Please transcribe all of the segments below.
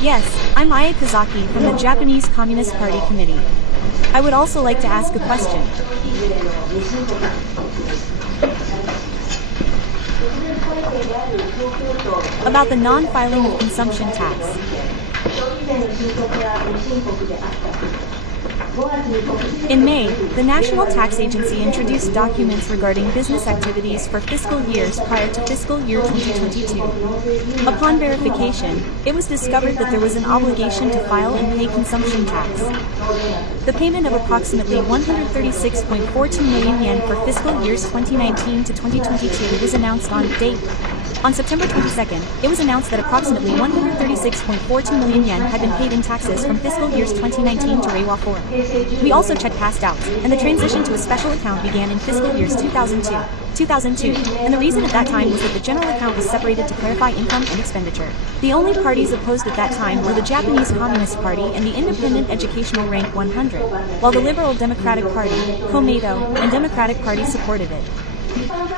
Yes, I'm Aya Kazaki from the Japanese Communist Party Committee. I would also like to ask a question. About the non-filing of consumption tax. In May, the National Tax Agency introduced documents regarding business activities for fiscal years prior to fiscal year 2022. Upon verification, it was discovered that there was an obligation to file and pay consumption tax. The payment of approximately 136.42 million yen for fiscal years 2019 to 2022 was announced on date. On September 22nd, it was announced that approximately 136.42 million yen had been paid in taxes from fiscal years 2019 to Reiwa 4. We also checked past outs, and the transition to a special account began in fiscal years 2002, and the reason at that time was that the general account was separated to clarify income and expenditure. The only parties opposed at that time were the Japanese Communist Party and the Independent Educational Rank 100, while the Liberal Democratic Party, Komeito, and Democratic Party supported it.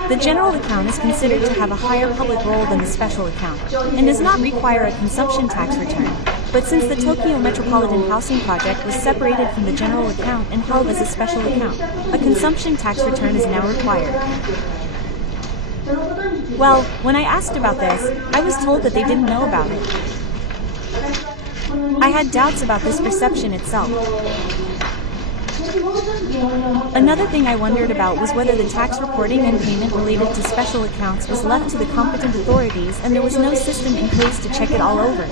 The general account is considered to have a higher public role than the special account, and does not require a consumption tax return. But since the Tokyo Metropolitan Housing Project was separated from the general account and held as a special account, a consumption tax return is now required. Well, when I asked about this, I was told that they didn't know about it. I had doubts about this perception itself. Another thing I wondered about was whether the tax reporting and payment related to special accounts was left to the competent authorities and there was no system in place to check it all over.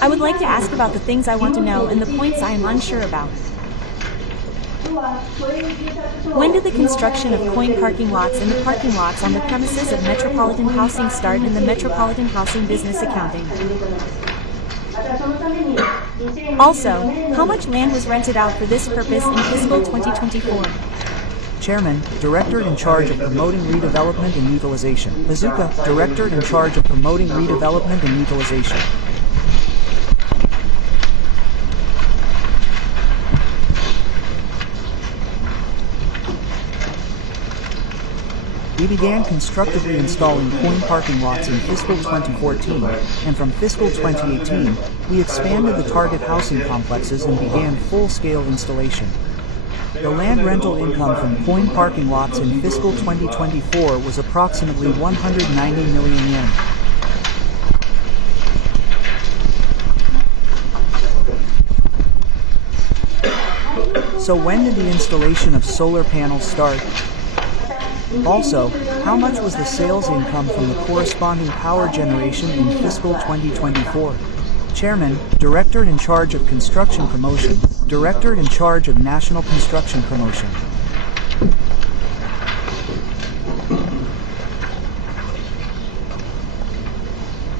I would like to ask about the things I want to know and the points I am unsure about. When did the construction of coin parking lots in the parking lots on the premises of Metropolitan Housing start in the Metropolitan Housing Business Accounting? Also, how much land was rented out for this purpose in fiscal 2024? Chairman, Director in charge of promoting redevelopment and utilization. Mizuka, Director in charge of promoting redevelopment and utilization. We began constructively installing coin parking lots in fiscal 2014, and from fiscal 2018, we expanded the target housing complexes and began full-scale installation. The land rental income from coin parking lots in fiscal 2024 was approximately 190 million yen. So when did the installation of solar panels start? Also, how much was the sales income from the corresponding power generation in fiscal 2024? Chairman, Director in charge of Construction Promotion, Director in charge of National Construction Promotion.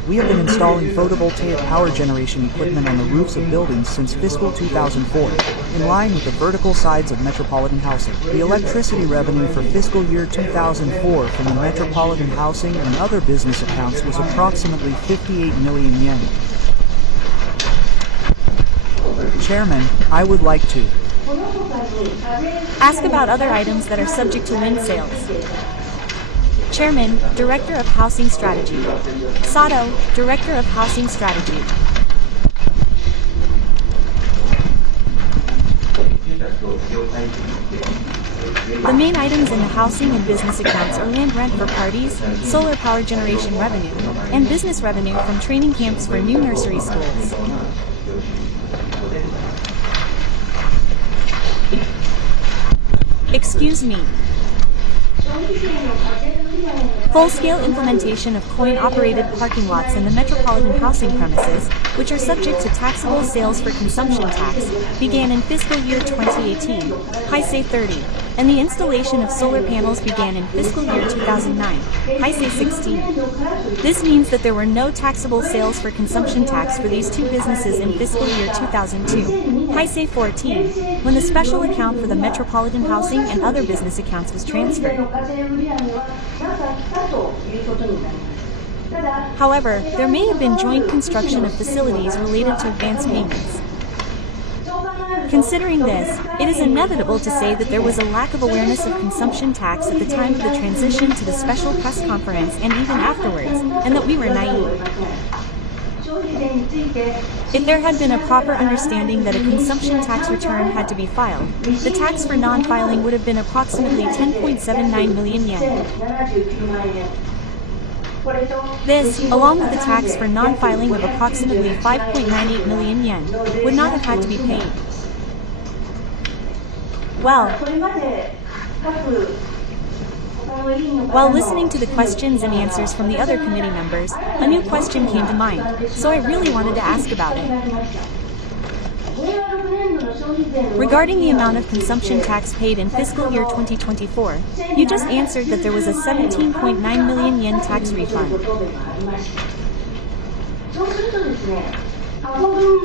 We have been installing photovoltaic power generation equipment on the roofs of buildings since fiscal 2004, in line with the vertical sides of metropolitan housing. The electricity revenue for fiscal year 2004 from the metropolitan housing and other business accounts was approximately 58 million yen. Chairman, I would like to ask about other items that are subject to wind sales. Chairman, Director of Housing Strategy. Sato, Director of Housing Strategy. The main items in the housing and business accounts are land rent for parties, solar power generation revenue, and business revenue from training camps for new nursery schools. Excuse me. Full-scale implementation of coin-operated parking lots in the metropolitan housing premises, which are subject to taxable sales for consumption tax, began in fiscal year 2018, Heisei 30, and the installation of solar panels began in fiscal year 2009, Heisei 16. This means that there were no taxable sales for consumption tax for these two businesses in fiscal year 2002, Heisei 14, when the special account for the metropolitan housing and other business accounts was transferred. However, there may have been joint construction of facilities related to advance payments. Considering this, it is inevitable to say that there was a lack of awareness of consumption tax at the time of the transition to the special press conference and even afterwards, and that we were naive. If there had been a proper understanding that a consumption tax return had to be filed, the tax for non-filing would have been approximately 10.79 million yen. This, along with the tax for non-filing of approximately 5.98 million yen, would not have had to be paid. Well, while listening to the questions and answers from the other committee members, a new question came to mind, so I really wanted to ask about it. Regarding the amount of consumption tax paid in fiscal year 2024, you just answered that there was a 17.9 million yen tax refund.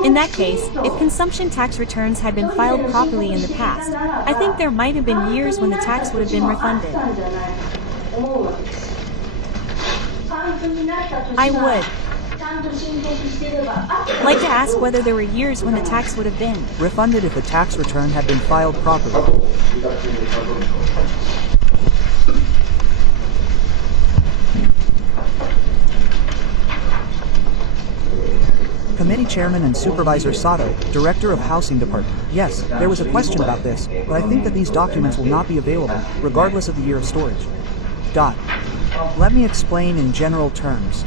In that case, if consumption tax returns had been filed properly in the past, I think there might have been years when the tax would have been refunded. I would like to ask whether there were years when the tax would have been refunded if the tax return had been filed properly. Committee Chairman and Supervisor Sato, Director of Housing Department. Yes, there was a question about this, but I think that these documents will not be available, regardless of the year of storage. Let me explain in general terms.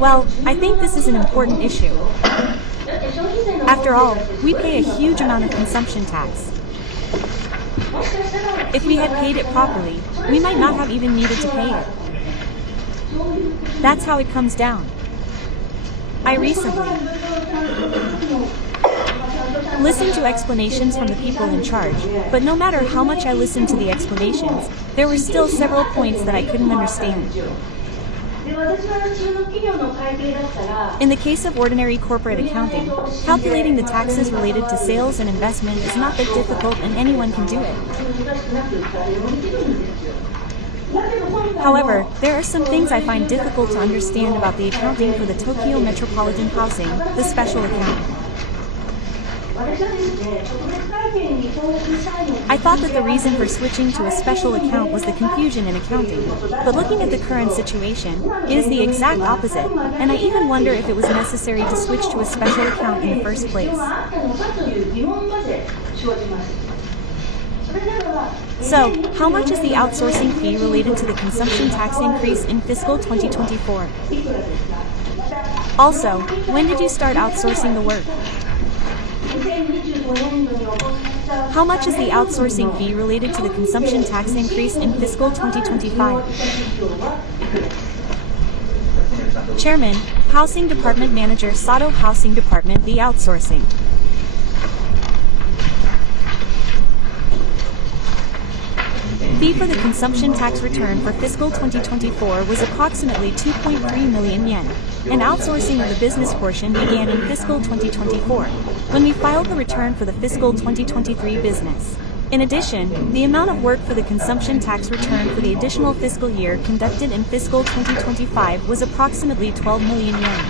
Well, I think this is an important issue. After all, we pay a huge amount of consumption tax. If we had paid it properly, we might not have even needed to pay it. That's how it comes down. I recently listened to explanations from the people in charge, but no matter how much I listened to the explanations, there were still several points that I couldn't understand. In the case of ordinary corporate accounting, calculating the taxes related to sales and investment is not that difficult and anyone can do it. However, there are some things I find difficult to understand about the accounting for the Tokyo Metropolitan Housing, the special account. I thought that the reason for switching to a special account was the confusion in accounting, but looking at the current situation, it is the exact opposite, and I even wonder if it was necessary to switch to a special account in the first place. So, how much is the outsourcing fee related to the consumption tax increase in fiscal 2024? Also, when did you start outsourcing the work? How much is the outsourcing fee related to the consumption tax increase in fiscal 2025? Chairman, Housing Department Manager Sato. Housing Department. The outsourcing fee for the consumption tax return for fiscal 2024 was approximately 2.3 million yen, and outsourcing of the business portion began in fiscal 2024, when we filed the return for the fiscal 2023 business. In addition, the amount of work for the consumption tax return for the additional fiscal year conducted in fiscal 2025 was approximately 12 million yen.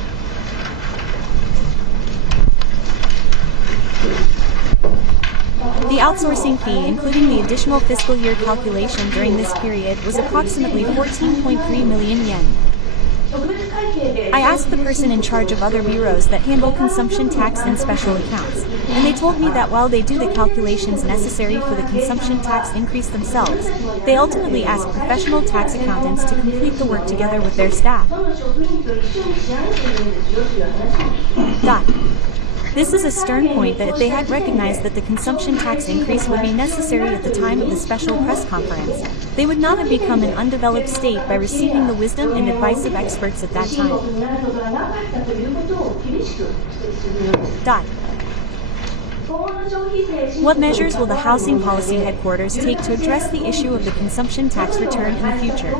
The outsourcing fee, including the additional fiscal year calculation during this period, was approximately 14.3 million yen. I asked the person in charge of other bureaus that handle consumption tax and special accounts, and they told me that while they do the calculations necessary for the consumption tax increase themselves, they ultimately ask professional tax accountants to complete the work together with their staff. This is a stern point that if they had recognized that the consumption tax increase would be necessary at the time of the special press conference, they would not have become an undeveloped state by receiving the wisdom and advice of experts at that time. What measures will the Housing Policy Headquarters take to address the issue of the consumption tax return in the future?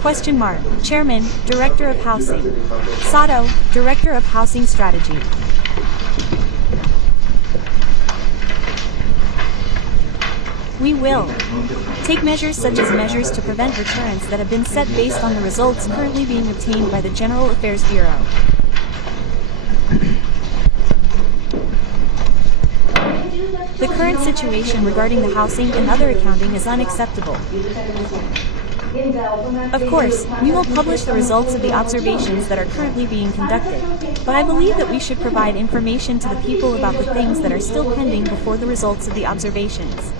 Question mark. Chairman, Director of Housing. Sato, Director of Housing Strategy. We will take measures such as measures to prevent returns that have been set based on the results currently being obtained by the General Affairs Bureau. The current situation regarding the housing and other accounting is unacceptable. Of course, we will publish the results of the observations that are currently being conducted, but I believe that we should provide information to the people about the things that are still pending before the results of the observations.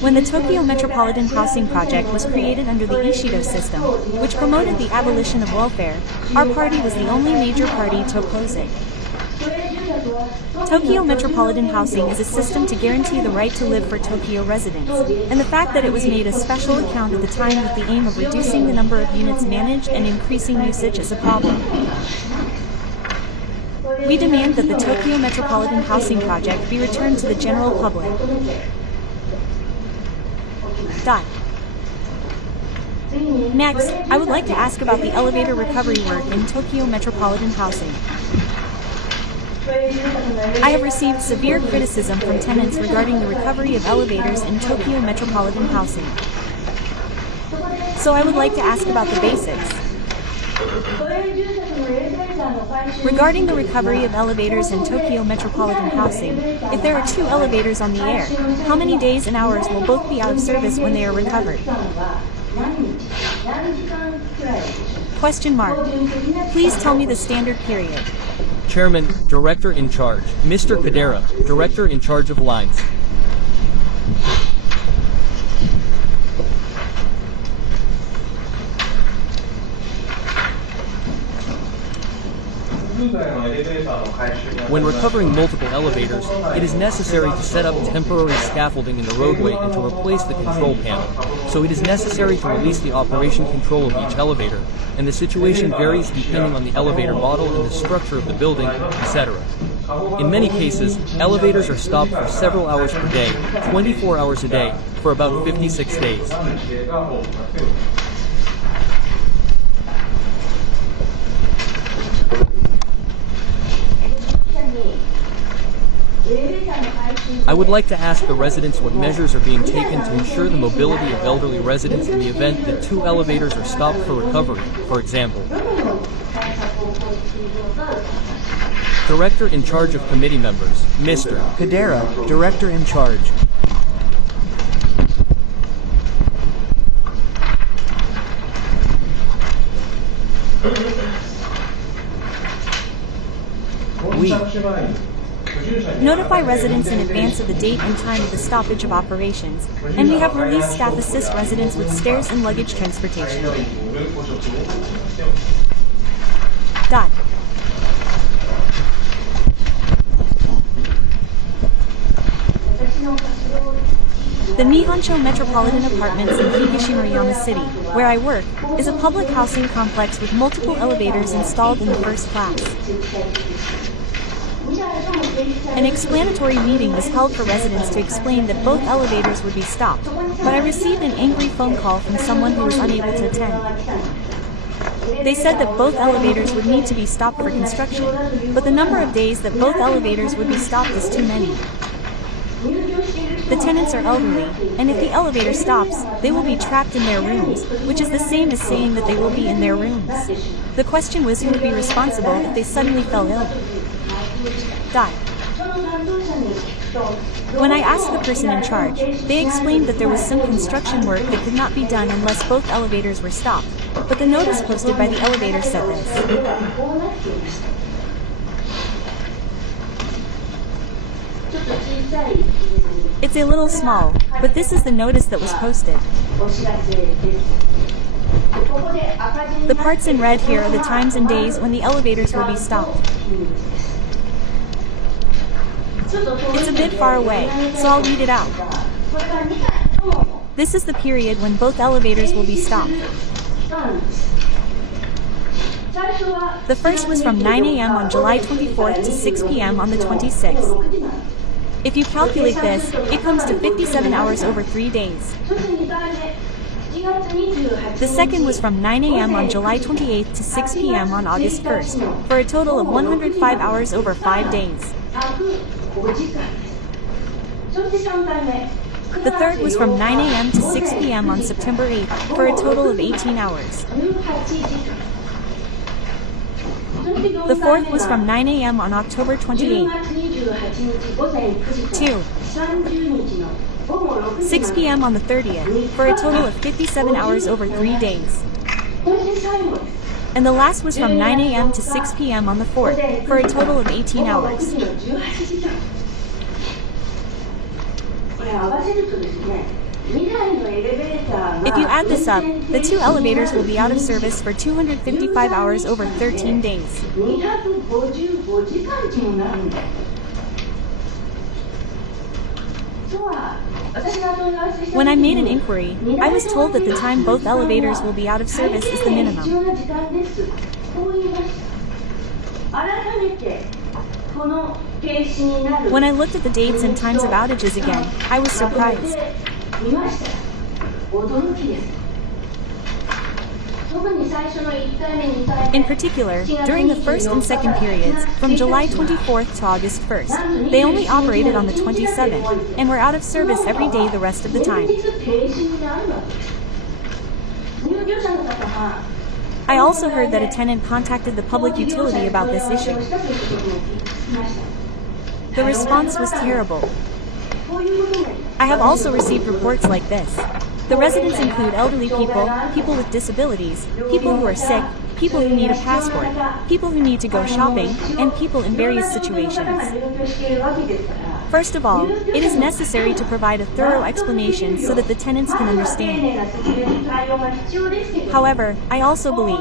When the Tokyo Metropolitan Housing Project was created under the Ishido system, which promoted the abolition of welfare, our party was the only major party to oppose it. Tokyo Metropolitan Housing is a system to guarantee the right to live for Tokyo residents, and the fact that it was made a special account at the time with the aim of reducing the number of units managed and increasing usage is a problem. We demand that the Tokyo Metropolitan Housing Project be returned to the general public. Next, I would like to ask about the elevator recovery work in Tokyo Metropolitan Housing. I have received severe criticism from tenants regarding the recovery of elevators in Tokyo Metropolitan Housing. So I would like to ask about the basics. Regarding the recovery of elevators in Tokyo Metropolitan Housing, if there are 2 elevators on the air, how many days and hours will both be out of service when they are recovered? Question mark. Please tell me the standard period. Chairman, Director in Charge, Mr. Kadera, Director in Charge of Lines. When recovering multiple elevators, it is necessary to set up temporary scaffolding in the roadway and to replace the control panel, so it is necessary to release the operation control of each elevator, and the situation varies depending on the elevator model and the structure of the building, etc. In many cases, elevators are stopped for several hours per day, 24 hours a day, for about 56 days. I would like to ask the residents what measures are being taken to ensure the mobility of elderly residents in the event that 2 elevators are stopped for recovery, for example. Director in charge of committee members, Mr. Kadera, Director in Charge. We Notify residents in advance of the date and time of the stoppage of operations, and we have released staff assist residents with stairs and luggage transportation. The Nihonsho Metropolitan Apartments in Higashimurayama City, where I work, is a public housing complex with multiple elevators installed in the first class. An explanatory meeting was held for residents to explain that both elevators would be stopped, but I received an angry phone call from someone who was unable to attend. They said that both elevators would need to be stopped for construction, but the number of days that both elevators would be stopped is too many. The tenants are elderly, and if the elevator stops, they will be trapped in their rooms, which is the same as saying that they will be in their rooms. The question was who would be responsible if they suddenly fell ill. When I asked the person in charge, they explained that there was some construction work that could not be done unless both elevators were stopped, but the notice posted by the elevator said this. It's a little small, but this is the notice that was posted. The parts in red here are the times and days when the elevators will be stopped. It's a bit far away, so I'll read it out. This is the period when both elevators will be stopped. The first was from 9 a.m. on July 24th to 6 p.m. on the 26th. If you calculate this, it comes to 57 hours over 3 days. The second was from 9 a.m. on July 28th to 6 p.m. on August 1st, for a total of 105 hours over 5 days. The third was from 9 a.m. to 6 p.m. on September 8th, for a total of 18 hours. The fourth was from 9 a.m. on October 28th. 2. 6 p.m. on the 30th, for a total of 57 hours over 3 days. And the last was from 9 a.m. to 6 p.m. on the 4th, for a total of 18 hours. If you add this up, the 2 elevators will be out of service for 255 hours over 13 days. When I made an inquiry, I was told that the time both elevators will be out of service is the minimum. When I looked at the dates and times of outages again, I was surprised. In particular, during the first and second periods, from July 24th to August 1st, they only operated on the 27th, and were out of service every day the rest of the time. I also heard that a tenant contacted the public utility about this issue. The response was terrible. I have also received reports like this. The residents include elderly people, people with disabilities, people who are sick, people who need a passport, people who need to go shopping, and people in various situations. First of all, it is necessary to provide a thorough explanation so that the tenants can understand. However, I also believe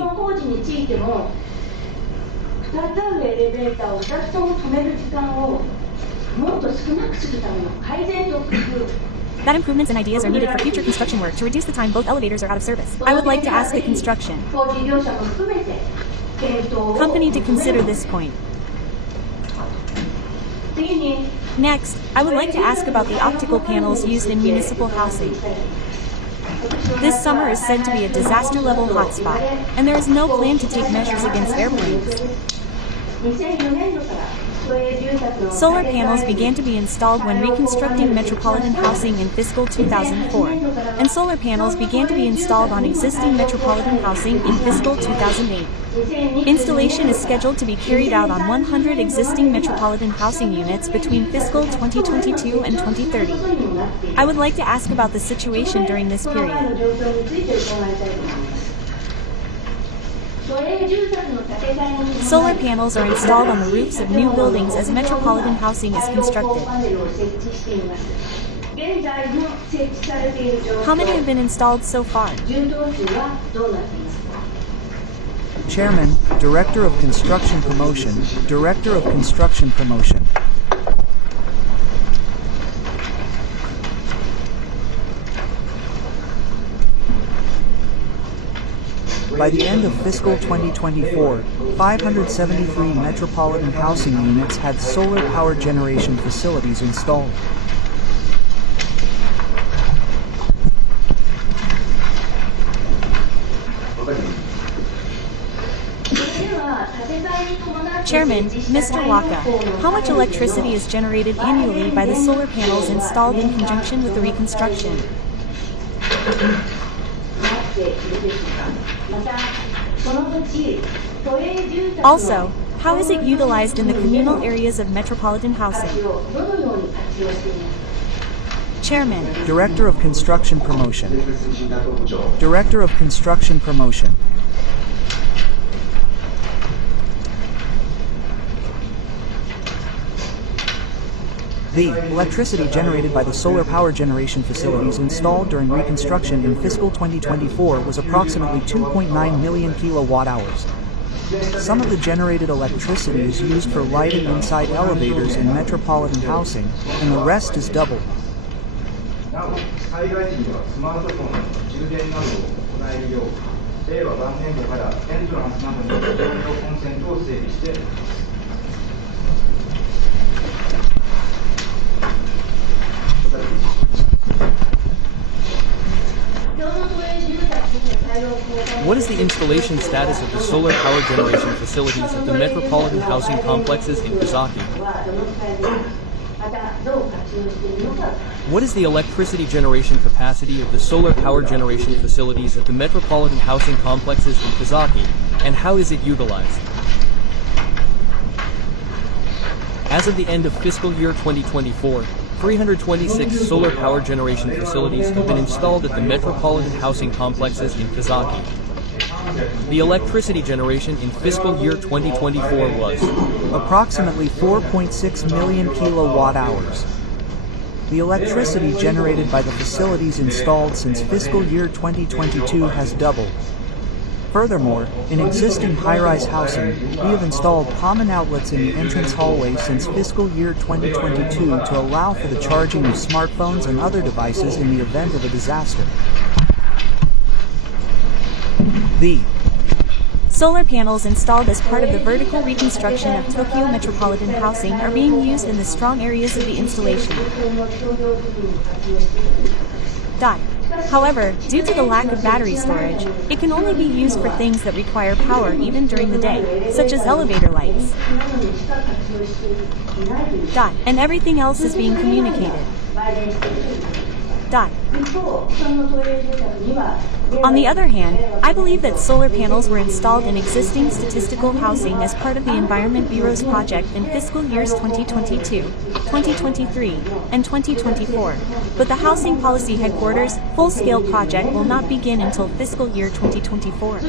that improvements and ideas are needed for future construction work to reduce the time both elevators are out of service. I would like to ask the construction company to consider this point. Next, I would like to ask about the optical panels used in municipal housing. This summer is said to be a disaster-level hotspot, and there is no plan to take measures against airplanes. Solar panels began to be installed when reconstructing metropolitan housing in fiscal 2004, and solar panels began to be installed on existing metropolitan housing in fiscal 2008. Installation is scheduled to be carried out on 100 existing metropolitan housing units between fiscal 2022 and 2030. I would like to ask about the situation during this period. Solar panels are installed on the roofs of new buildings as metropolitan housing is constructed. How many have been installed so far? Chairman, Director of Construction Promotion, Director of Construction Promotion. By the end of fiscal 2024, 573 metropolitan housing units had solar power generation facilities installed. Chairman, Mr. Waka, how much electricity is generated annually by the solar panels installed in conjunction with the reconstruction? Also, how is it utilized in the communal areas of metropolitan housing? Chairman, Director of Construction Promotion. Director of Construction Promotion. The electricity generated by the solar power generation facilities installed during reconstruction in fiscal 2024 was approximately 2.9 million kilowatt-hours. Some of the generated electricity is used for lighting inside elevators in metropolitan housing, and the rest is doubled. What is the installation status of the solar power generation facilities at the metropolitan housing complexes in Kazaki? What is the electricity generation capacity of the solar power generation facilities at the metropolitan housing complexes in Kazaki, and how is it utilized? As of the end of fiscal year 2024, 326 solar power generation facilities have been installed at the metropolitan housing complexes in Kazaki. The electricity generation in fiscal year 2024 was approximately 4.6 million kilowatt hours. The electricity generated by the facilities installed since fiscal year 2022 has doubled. Furthermore, in existing high-rise housing, we have installed common outlets in the entrance hallway since fiscal year 2022 to allow for the charging of smartphones and other devices in the event of a disaster. The solar panels installed as part of the vertical reconstruction of Tokyo metropolitan housing are being used in the strong areas of the installation. However, due to the lack of battery storage, it can only be used for things that require power even during the day, such as elevator lights. And everything else is being communicated. On the other hand, I believe that solar panels were installed in existing statistical housing as part of the Environment Bureau's project in fiscal years 2022, 2023, and 2024, but the Housing Policy Headquarters full-scale project will not begin until fiscal year 2024.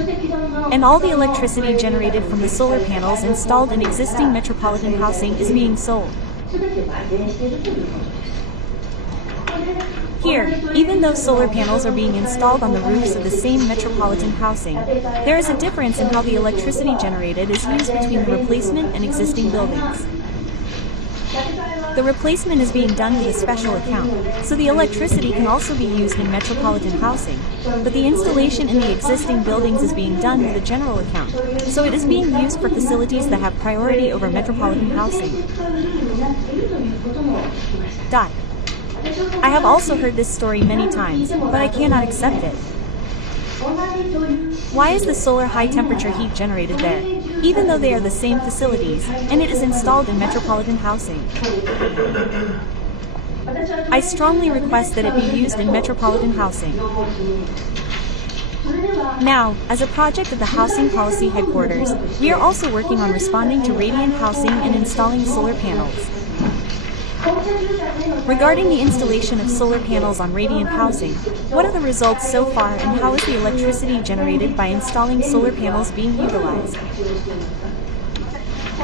And all the electricity generated from the solar panels installed in existing metropolitan housing is being sold. Here, even though solar panels are being installed on the roofs of the same metropolitan housing, there is a difference in how the electricity generated is used between the replacement and existing buildings. The replacement is being done with a special account, so the electricity can also be used in metropolitan housing, but the installation in the existing buildings is being done with a general account, so it is being used for facilities that have priority over metropolitan housing. I have also heard this story many times, but I cannot accept it. Why is the solar high-temperature heat generated there, even though they are the same facilities, and it is installed in metropolitan housing? I strongly request that it be used in metropolitan housing. Now, as a project of the Housing Policy Headquarters, we are also working on responding to radiant housing and installing solar panels. Regarding the installation of solar panels on radiant housing, what are the results so far and how is the electricity generated by installing solar panels being utilized?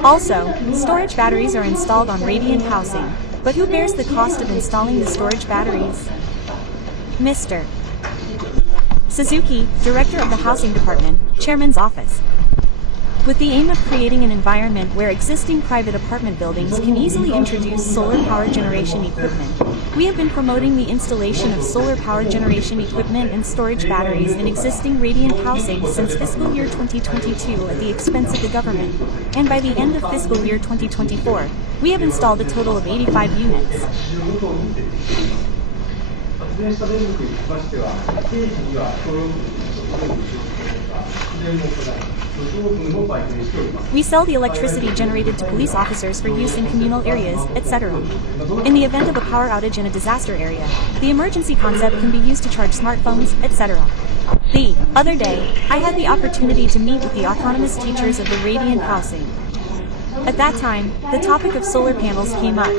Also, storage batteries are installed on radiant housing, but who bears the cost of installing the storage batteries? Mr. Suzuki, Director of the Housing Department, Chairman's Office. With the aim of creating an environment where existing private apartment buildings can easily introduce solar power generation equipment, we have been promoting the installation of solar power generation equipment and storage batteries in existing radiant housing since fiscal year 2022 at the expense of the government, and by the end of fiscal year 2024, we have installed a total of 85 units. We sell the electricity generated to police officers for use in communal areas, etc. In the event of a power outage in a disaster area, the emergency concept can be used to charge smartphones, etc. The other day, I had the opportunity to meet with the autonomous teachers of the radiant housing. At that time, the topic of solar panels came up.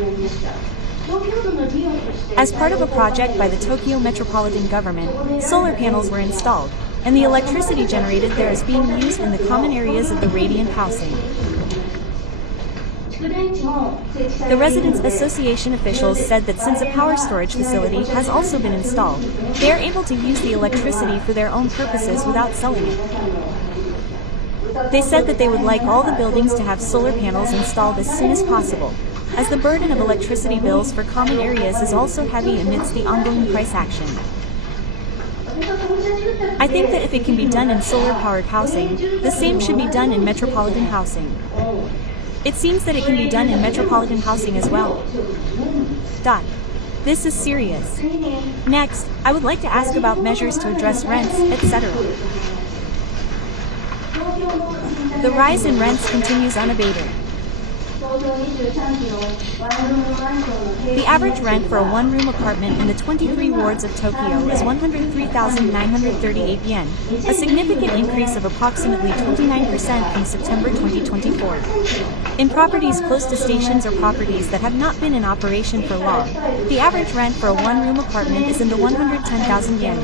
As part of a project by the Tokyo metropolitan government, solar panels were installed, and the electricity generated there is being used in the common areas of the radiant housing. The Residents Association officials said that since a power storage facility has also been installed, they are able to use the electricity for their own purposes without selling it. They said that they would like all the buildings to have solar panels installed as soon as possible, as the burden of electricity bills for common areas is also heavy amidst the ongoing price action. I think that if it can be done in solar-powered housing, the same should be done in metropolitan housing. It seems that it can be done in metropolitan housing as well. This is serious. Next, I would like to ask about measures to address rents, etc. The rise in rents continues unabated. The average rent for a one-room apartment in the 23 wards of Tokyo is 103,938 yen, a significant increase of approximately 29% from September 2024. In properties close to stations or properties that have not been in operation for long, the average rent for a one-room apartment is in the 110,000 yen.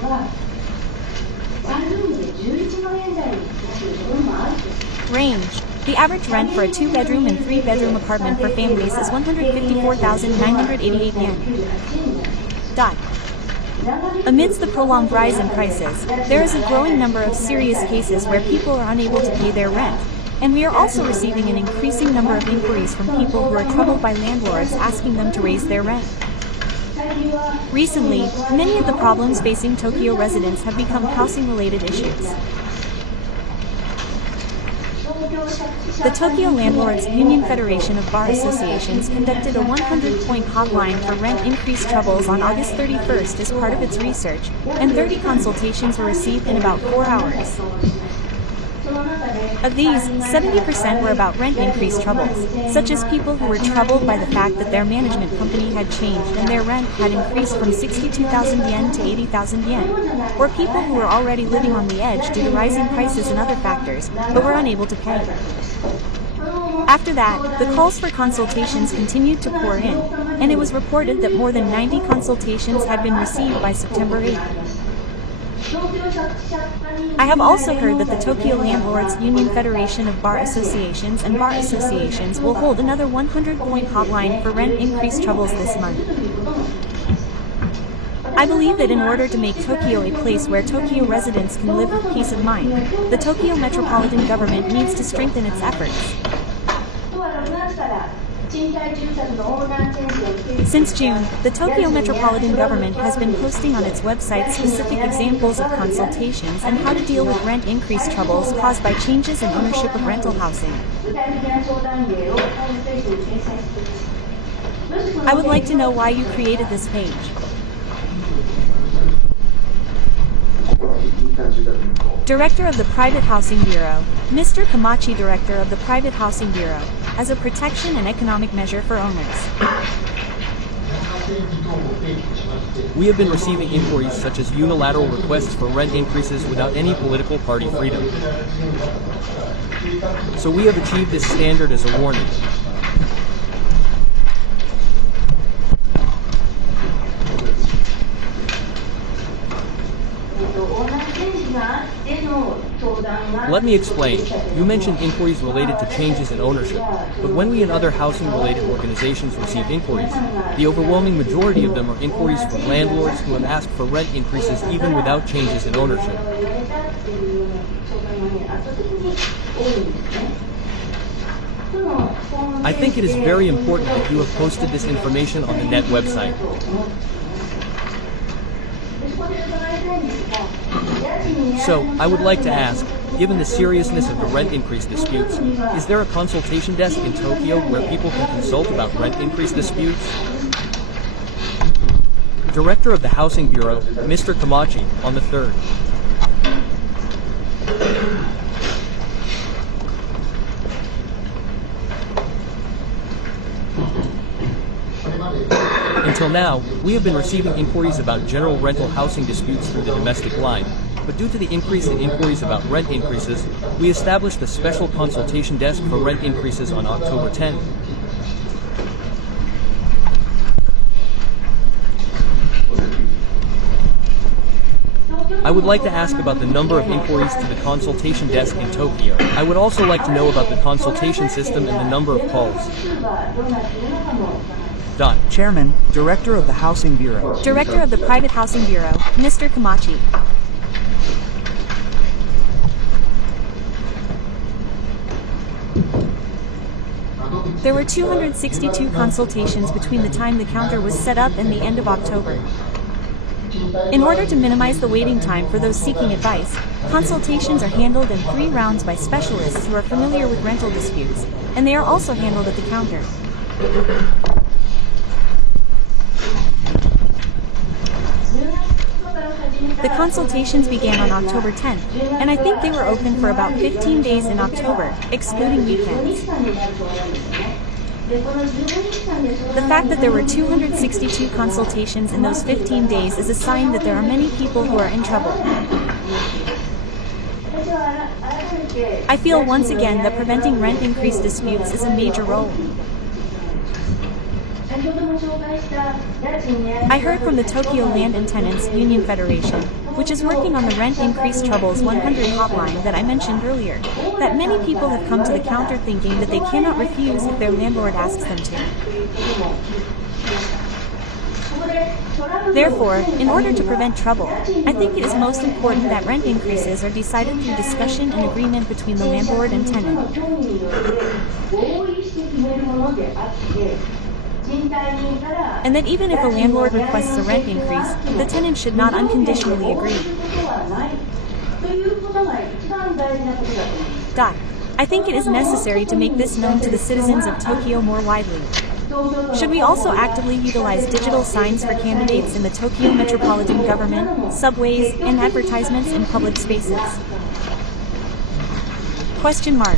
Range. The average rent for a two-bedroom and three-bedroom apartment for families is 154,988 yen. Amidst the prolonged rise in prices, there is a growing number of serious cases where people are unable to pay their rent, and we are also receiving an increasing number of inquiries from people who are troubled by landlords asking them to raise their rent. Recently, many of the problems facing Tokyo residents have become housing-related issues. The Tokyo Landlords Union Federation of Bar Associations conducted a 100-point hotline for rent increase troubles on August 31st as part of its research, and 30 consultations were received in about 4 hours. Of these, 70% were about rent increase troubles, such as people who were troubled by the fact that their management company had changed and their rent had increased from 62,000 yen to 80,000 yen, or people who were already living on the edge due to rising prices and other factors, but were unable to pay. After that, the calls for consultations continued to pour in, and it was reported that more than 90 consultations had been received by September 8th. I have also heard that the Tokyo Landlords Union Federation of Bar Associations and Bar Associations will hold another 100-point hotline for rent increase troubles this month. I believe that in order to make Tokyo a place where Tokyo residents can live with peace of mind, the Tokyo metropolitan government needs to strengthen its efforts. Since June, the Tokyo metropolitan government has been posting on its website specific examples of consultations and how to deal with rent increase troubles caused by changes in ownership of rental housing. I would like to know why you created this page. Director of the Private Housing Bureau, Mr. Kamachi, Director of the Private Housing Bureau, as a protection and economic measure for owners. We have been receiving inquiries such as unilateral requests for rent increases without any political party freedom. So we have achieved this standard as a warning. Let me explain. You mentioned inquiries related to changes in ownership, but when we and other housing-related organizations receive inquiries, the overwhelming majority of them are inquiries from landlords who have asked for rent increases even without changes in ownership. I think it is very important that you have posted this information on the net website. So, I would like to ask, given the seriousness of the rent increase disputes, is there a consultation desk in Tokyo where people can consult about rent increase disputes? Director of the Housing Bureau, Mr. Kamachi, on the 3rd. Until now, we have been receiving inquiries about general rental housing disputes through the domestic line, but due to the increase in inquiries about rent increases, we established a special consultation desk for rent increases on October 10. I would like to ask about the number of inquiries to the consultation desk in Tokyo. I would also like to know about the consultation system and the number of calls. Chairman, Director of the Housing Bureau. Director of the Private Housing Bureau, Mr. Kamachi. There were 262 consultations between the time the counter was set up and the end of October. In order to minimize the waiting time for those seeking advice, consultations are handled in 3 rounds by specialists who are familiar with rental disputes, and they are also handled at the counter. The consultations began on October 10th, and I think they were open for about 15 days in October, excluding weekends. The fact that there were 262 consultations in those 15 days is a sign that there are many people who are in trouble. I feel once again that preventing rent increase disputes is a major role. I heard from the Tokyo Land and Tenants Union Federation, which is working on the Rent Increase Troubles 100 hotline that I mentioned earlier, that many people have come to the counter thinking that they cannot refuse if their landlord asks them to. Therefore, in order to prevent trouble, I think it is most important that rent increases are decided through discussion and agreement between the landlord and tenant. And that even if a landlord requests a rent increase, the tenant should not unconditionally agree. I think it is necessary to make this known to the citizens of Tokyo more widely. Should we also actively utilize digital signs for candidates in the Tokyo metropolitan government, subways, and advertisements in public spaces? Question mark.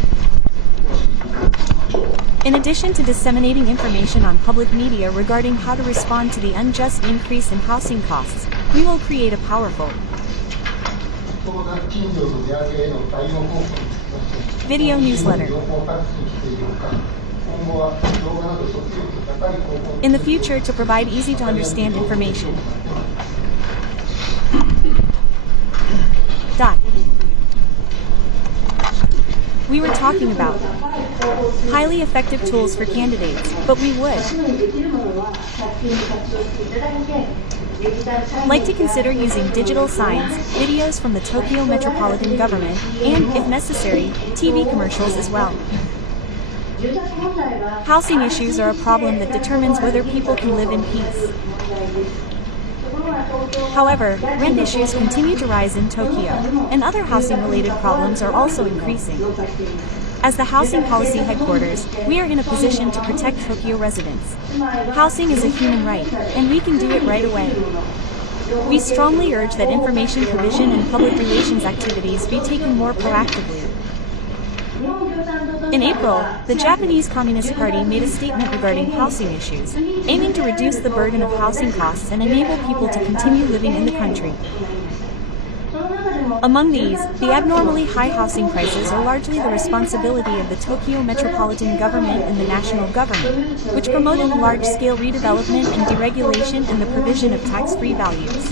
In addition to disseminating information on public media regarding how to respond to the unjust increase in housing costs, we will create a powerful video newsletter. In the future, to provide easy-to-understand information. We were talking about highly effective tools for candidates, but we would like to consider using digital signs, videos from the Tokyo metropolitan government, and, if necessary, TV commercials as well. Housing issues are a problem that determines whether people can live in peace. However, rent issues continue to rise in Tokyo, and other housing-related problems are also increasing. As the Housing Policy Headquarters, we are in a position to protect Tokyo residents. Housing is a human right, and we can do it right away. We strongly urge that information provision and public relations activities be taken more proactively. In April, the Japanese Communist Party made a statement regarding housing issues, aiming to reduce the burden of housing costs and enable people to continue living in the country. Among these, the abnormally high housing prices are largely the responsibility of the Tokyo metropolitan government and the national government, which promoted large-scale redevelopment and deregulation and the provision of tax-free values.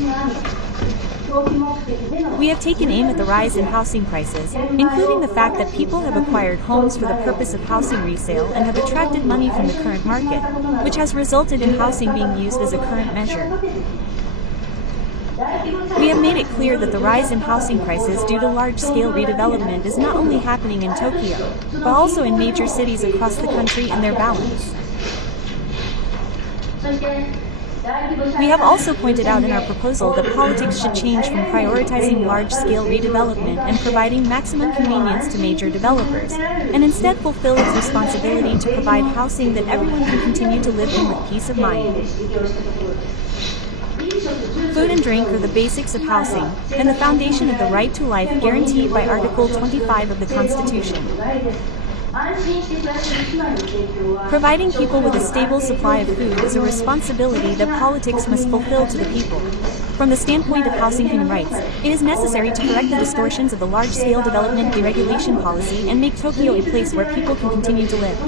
We have taken aim at the rise in housing prices, including the fact that people have acquired homes for the purpose of housing resale and have attracted money from the current market, which has resulted in housing being used as a current measure. We have made it clear that the rise in housing prices due to large-scale redevelopment is not only happening in Tokyo, but also in major cities across the country and their balance. We have also pointed out in our proposal that politics should change from prioritizing large-scale redevelopment and providing maximum convenience to major developers, and instead fulfill its responsibility to provide housing that everyone can continue to live in with peace of mind. Food and drink are the basics of housing, and the foundation of the right to life guaranteed by Article 25 of the Constitution. Providing people with a stable supply of food is a responsibility that politics must fulfill to the people. From the standpoint of housing human rights, it is necessary to correct the distortions of the large-scale development deregulation policy and make Tokyo a place where people can continue to live.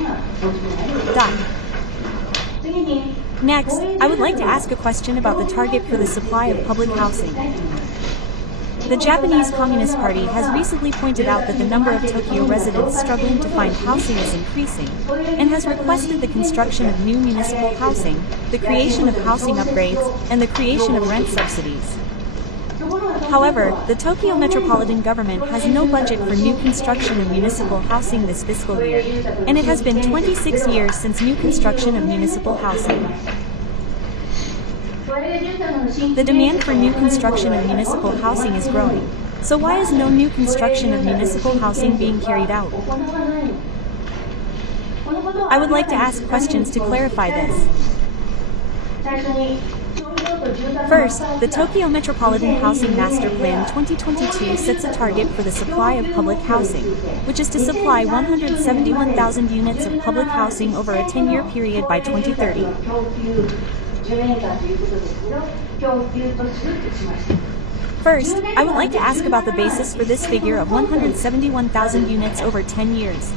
Next, I would like to ask a question about the target for the supply of public housing. The Japanese Communist Party has recently pointed out that the number of Tokyo residents struggling to find housing is increasing, and has requested the construction of new municipal housing, the creation of housing upgrades, and the creation of rent subsidies. However, the Tokyo metropolitan government has no budget for new construction of municipal housing this fiscal year, and it has been 26 years since new construction of municipal housing. The demand for new construction of municipal housing is growing, so why is no new construction of municipal housing being carried out? I would like to ask questions to clarify this. First, the Tokyo Metropolitan Housing Master Plan 2022 sets a target for the supply of public housing, which is to supply 171,000 units of public housing over a 10-year period by 2030. First, I would like to ask about the basis for this figure of 171,000 units over 10 years.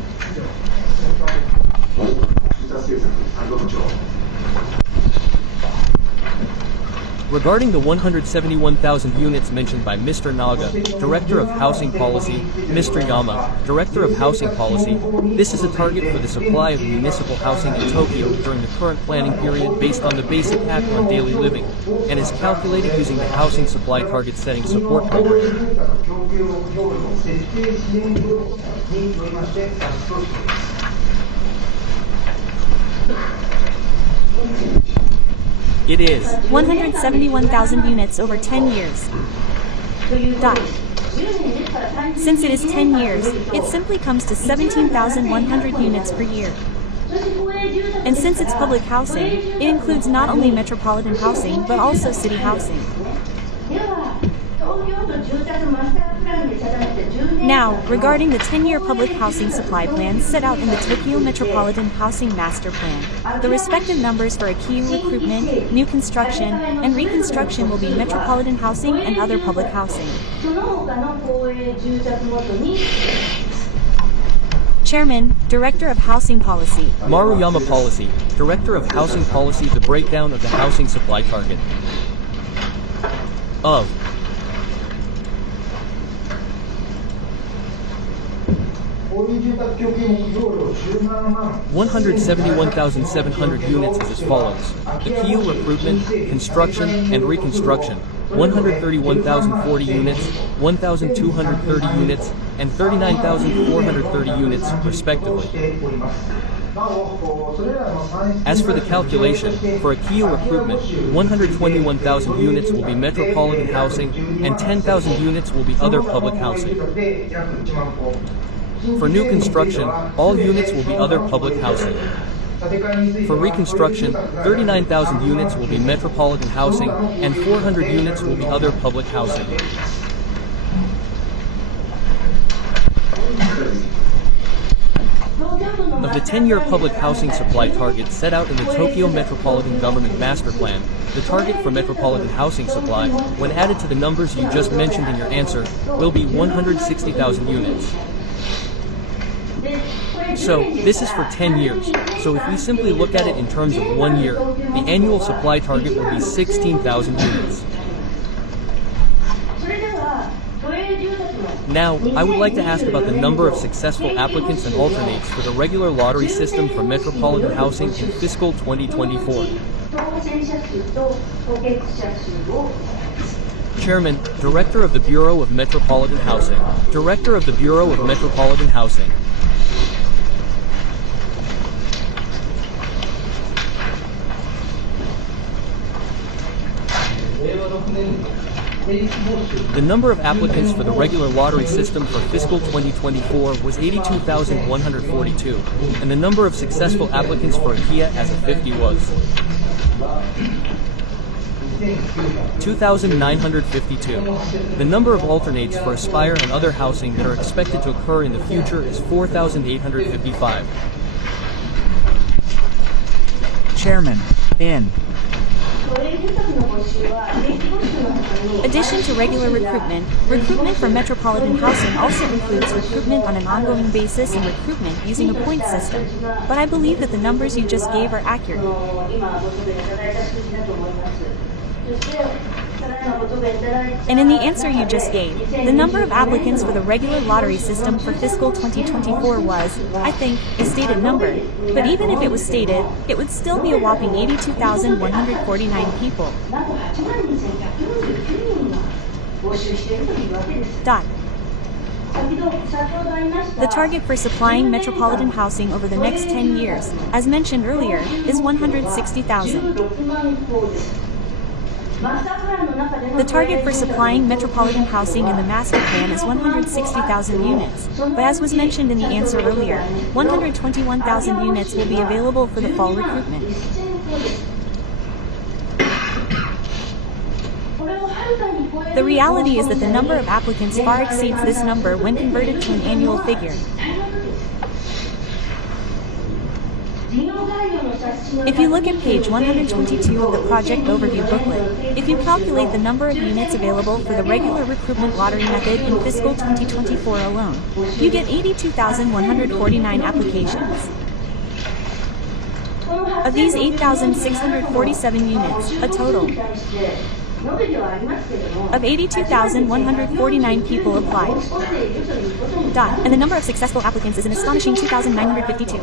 Regarding the 171,000 units mentioned by Mr. Naga, Director of Housing Policy, Mr. Yama, Director of Housing Policy, this is a target for the supply of municipal housing in Tokyo during the current planning period based on the Basic Act on Daily Living, and is calculated using the Housing Supply Target Setting Support Program. It is 171,000 units over 10 years. Since it is 10 years, it simply comes to 17,100 units per year. And since it's public housing, it includes not only metropolitan housing but also city housing. Now, regarding the 10-year public housing supply plan set out in the Tokyo Metropolitan Housing Master Plan, the respective numbers for Akiyu recruitment, new construction, and reconstruction will be metropolitan housing and other public housing. Chairman, Director of Housing Policy. Maruyama Policy, Director of Housing Policy. The breakdown of the housing supply target of 171,700 units is as follows. Akiyu recruitment, construction, and reconstruction, 131,040 units, 1,230 units, and 39,430 units, respectively. As for the calculation, for Akiyu recruitment, 121,000 units will be metropolitan housing, and 10,000 units will be other public housing. For new construction, all units will be other public housing. For reconstruction, 39,000 units will be metropolitan housing, and 400 units will be other public housing. Of the 10-year public housing supply target set out in the Tokyo Metropolitan Government Master Plan, the target for metropolitan housing supply, when added to the numbers you just mentioned in your answer, will be 160,000 units. So, this is for 10 years. So if we simply look at it in terms of 1 year, the annual supply target will be 16,000 units. Now, I would like to ask about the number of successful applicants and alternates for the regular lottery system for metropolitan housing in fiscal 2024. Chairman, Director of the Bureau of Metropolitan Housing. Director of the Bureau of Metropolitan Housing. The number of applicants for the regular lottery system for fiscal 2024 was 82,142, and the number of successful applicants for IKEA as of 50 was 2,952. The number of alternates for Aspire and other housing that are expected to occur in the future is 4,855. Chairman, in addition to regular recruitment, recruitment for metropolitan housing also includes recruitment on an ongoing basis and recruitment using a point system. But I believe that the numbers you just gave are accurate. And in the answer you just gave, the number of applicants for the regular lottery system for fiscal 2024 was, I think, a stated number. But even if it was stated, it would still be a whopping 82,149 people. The target for supplying metropolitan housing over the next 10 years, as mentioned earlier, is 160,000. The target for supplying metropolitan housing in the master plan is 160,000 units, but as was mentioned in the answer earlier, 121,000 units will be available for the fall recruitment. The reality is that the number of applicants far exceeds this number when converted to an annual figure. If you look at page 122 of the project overview booklet, if you calculate the number of units available for the regular recruitment lottery method in fiscal 2024 alone, you get 82,149 applications. Of these 8,647 units, a total of 82,149 people applied. And the number of successful applicants is an astonishing 2,952.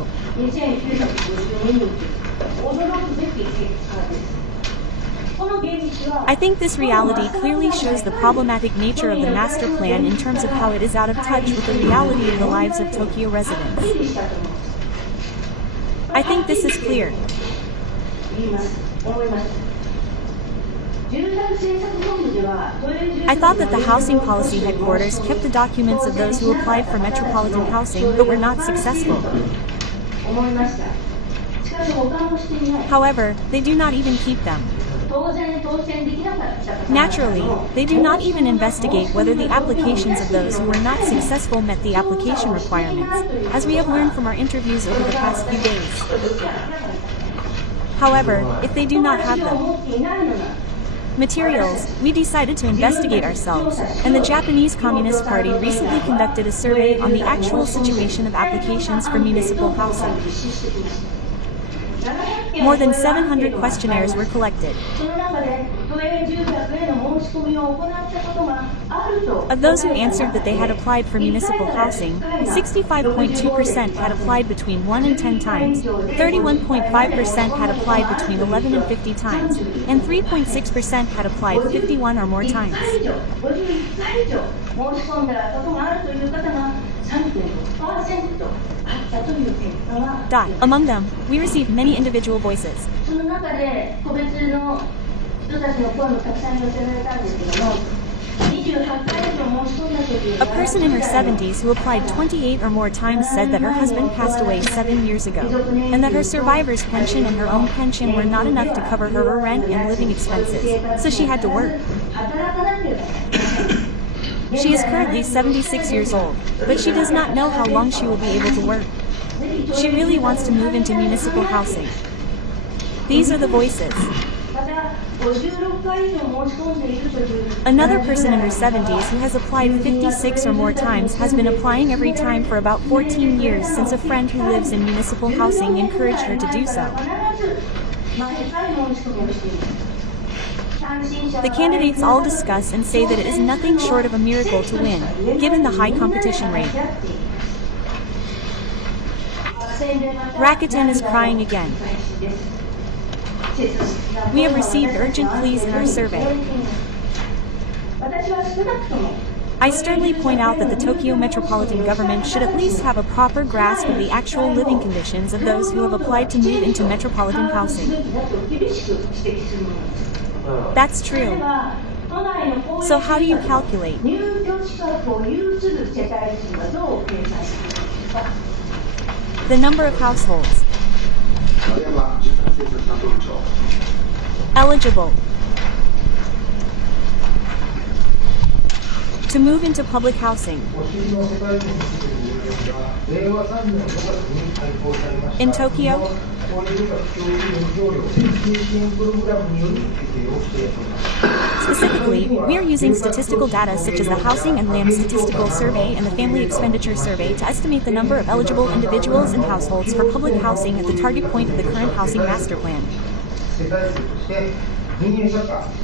I think this reality clearly shows the problematic nature of the master plan in terms of how it is out of touch with the reality of the lives of Tokyo residents. I think this is clear. I thought that the Housing Policy Headquarters kept the documents of those who applied for metropolitan housing but were not successful. However, they do not even keep them. Naturally, they do not even investigate whether the applications of those who were not successful met the application requirements, as we have learned from our interviews over the past few days. However, if they do not have them, materials, we decided to investigate ourselves, and the Japanese Communist Party recently conducted a survey on the actual situation of applications for municipal housing. More than 700 questionnaires were collected. Of those who answered that they had applied for municipal housing, 65.2% had applied between 1 and 10 times, 31.5% had applied between 11 and 50 times, and 3.6% had applied 51 or more times. Among them, we received many individual voices. A person in her 70s who applied 28 or more times said that her husband passed away 7 years ago, and that her survivor's pension and her own pension were not enough to cover her rent and living expenses, so she had to work. She is currently 76 years old, but she does not know how long she will be able to work. She really wants to move into municipal housing. These are the voices. Another person in her 70s who has applied 56 or more times has been applying every time for about 14 years since a friend who lives in municipal housing encouraged her to do so. The candidates all discuss and say that it is nothing short of a miracle to win, given the high competition rate. Rakuten is crying again. We have received urgent pleas in our survey. I sternly point out that the Tokyo metropolitan government should at least have a proper grasp of the actual living conditions of those who have applied to move into metropolitan housing. That's true. So how do you calculate? The number of households eligible to move into public housing in Tokyo. Specifically, we are using statistical data such as the Housing and Land Statistical Survey and the Family Expenditure Survey to estimate the number of eligible individuals and households for public housing at the target point of the current housing master plan.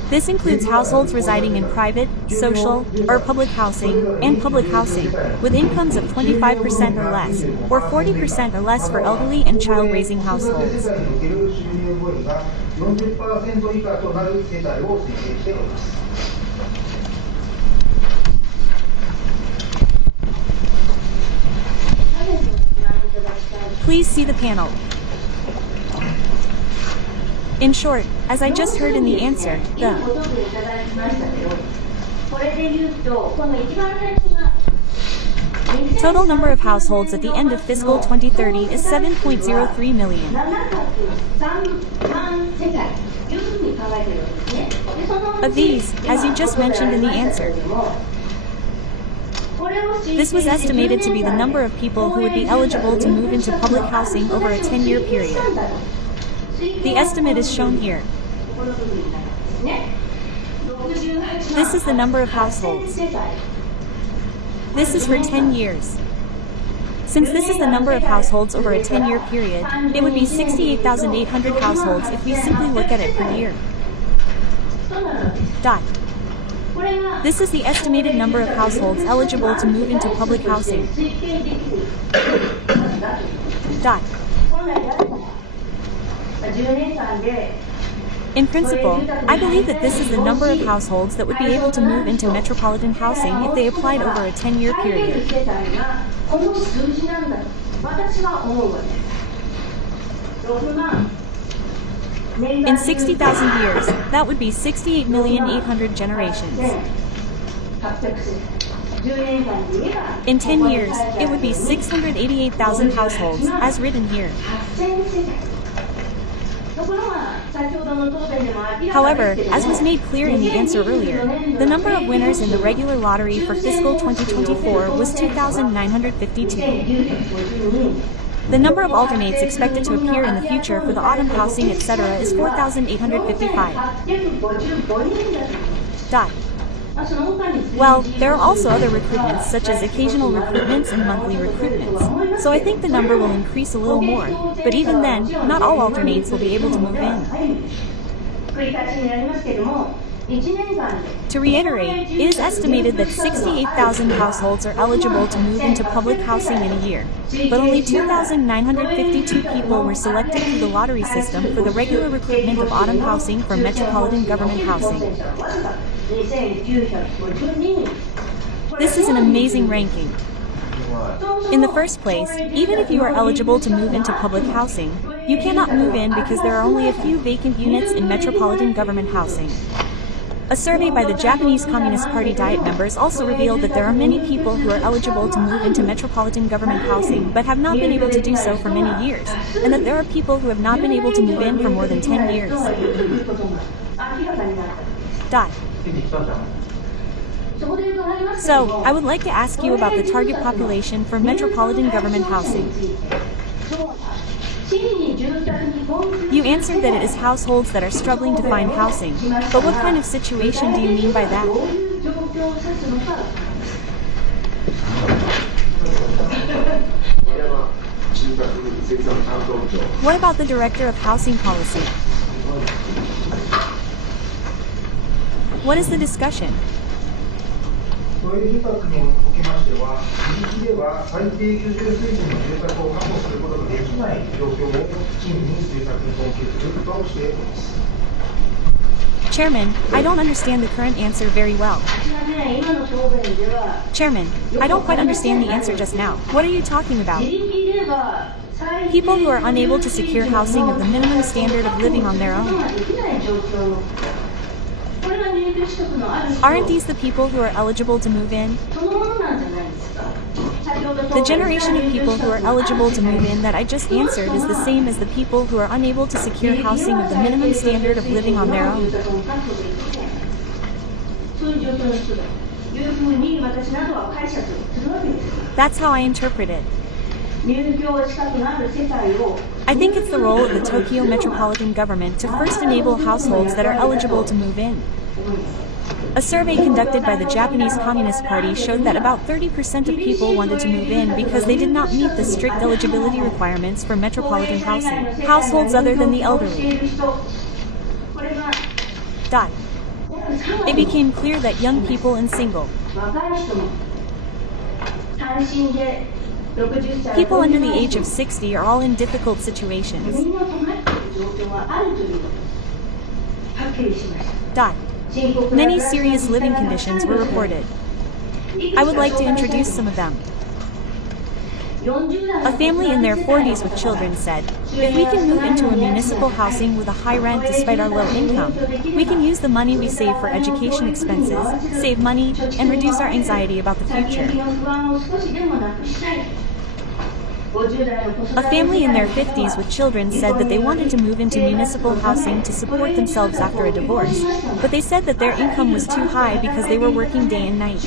This includes households residing in private, social, or public housing, and public housing, with incomes of 25% or less, or 40% or less for elderly and child-raising households. Please see the panel. In short, as I just heard in the answer, the total number of households at the end of fiscal 2030 is 7.03 million. Of these, as you just mentioned in the answer, this was estimated to be the number of people who would be eligible to move into public housing over a 10-year period. The estimate is shown here. This is the number of households. This is for 10 years. Since this is the number of households over a 10-year period, it would be 68,800 households if we simply look at it per year. Dot. This is the estimated number of households eligible to move into public housing. Dot. In principle, I believe that this is the number of households that would be able to move into metropolitan housing if they applied over a 10-year period. In 60,000 years, that would be 68,800,000 generations. In 10 years, it would be 688,000 households, as written here. However, as was made clear in the answer earlier, the number of winners in the regular lottery for fiscal 2024 was 2,952. The number of alternates expected to appear in the future for the autumn housing, etc. is 4,855. Dot. Well, there are also other recruitments such as occasional recruitments and monthly recruitments, so I think the number will increase a little more, but even then, not all alternates will be able to move in. To reiterate, it is estimated that 68,000 households are eligible to move into public housing in a year, but only 2,952 people were selected through the lottery system for the regular recruitment of autumn housing for metropolitan government housing. This is an amazing ranking. In the first place, even if you are eligible to move into public housing, you cannot move in because there are only a few vacant units in metropolitan government housing. A survey by the Japanese Communist Party Diet members also revealed that there are many people who are eligible to move into metropolitan government housing but have not been able to do so for many years, and that there are people who have not been able to move in for more than 10 years. Dot. So, I would like to ask you about the target population for metropolitan government housing. You answered that it is households that are struggling to find housing, but what kind of situation do you mean by that? What about the Director of Housing Policy? What is the discussion? 都営住宅におきましては、自力では最低居住水準の住宅を確保することができない状況を近に住宅に供給するとしております。 Chairman, I don't understand the current answer very well. Chairman, I don't quite understand the answer just now. What are you talking about? People who are unable to secure housing of the minimum standard of living on their own. Aren't these the people who are eligible to move in? The generation of people who are eligible to move in that I just answered is the same as the people who are unable to secure housing of the minimum standard of living on their own. That's how I interpret it. I think it's the role of the Tokyo metropolitan government to first enable households that are eligible to move in. A survey conducted by the Japanese Communist Party showed that about 30% of people wanted to move in because they did not meet the strict eligibility requirements for metropolitan housing, households other than the elderly. Dot. It became clear that young people and single people under the age of 60 are all in difficult situations. Dot. Many serious living conditions were reported. I would like to introduce some of them. A family in their 40s with children said, if we can move into a municipal housing with a high rent despite our low income, we can use the money we save for education expenses, save money, and reduce our anxiety about the future. A family in their 50s with children said that they wanted to move into municipal housing to support themselves after a divorce, but they said that their income was too high because they were working day and night.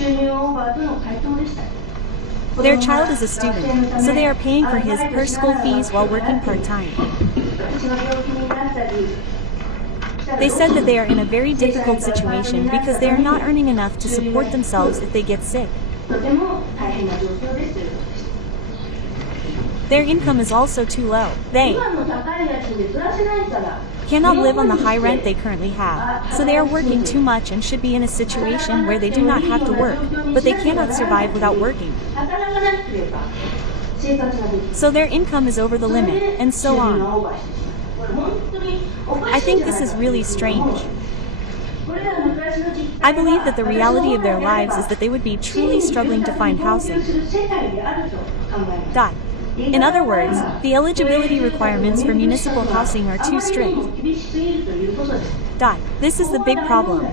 Their child is a student, so they are paying for his her school fees while working part-time. They said that they are in a very difficult situation because they are not earning enough to support themselves if they get sick. Their income is also too low. They cannot live on the high rent they currently have, so they are working too much and should be in a situation where they do not have to work, but they cannot survive without working. So their income is over the limit, and so on. I think this is really strange. I believe that the reality of their lives is that they would be truly struggling to find housing. In other words, the eligibility requirements for municipal housing are too strict. This is the big problem.